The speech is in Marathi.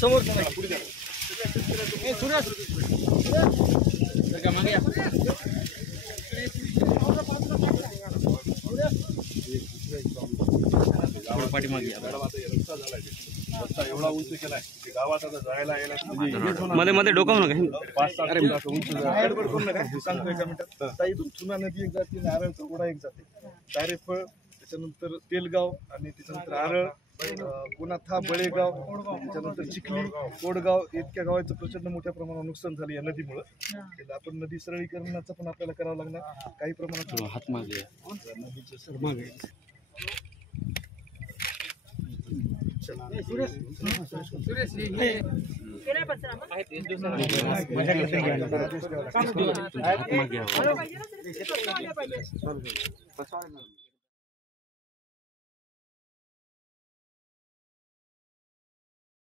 समोर पाठीमागे रस्ता एवढा उंच केलाय की गावात आता जायला यायला मध्ये मध्ये डोकावू नका. 5-7 फूट उंच गडबड करू नका. सांगतो एका मिनिटात. आता इथून चुना नदी एक जाते, नारळचा ओढा एक जाते, दारेफळ, त्याच्यानंतर तेलगाव आणि त्याच्यानंतर आरळ, पुन्हा बळेगाव, त्याच्यानंतर चिखली, कोडगाव, इतक्या गावाचं प्रचंड मोठ्या प्रमाणावर नुकसान झालं या नदीमुळं. आपण नदी सरळीकरणाचं पण आपल्याला करावं लागणार. काही प्रमाणात हात मागे नदीचं सरमागे मागे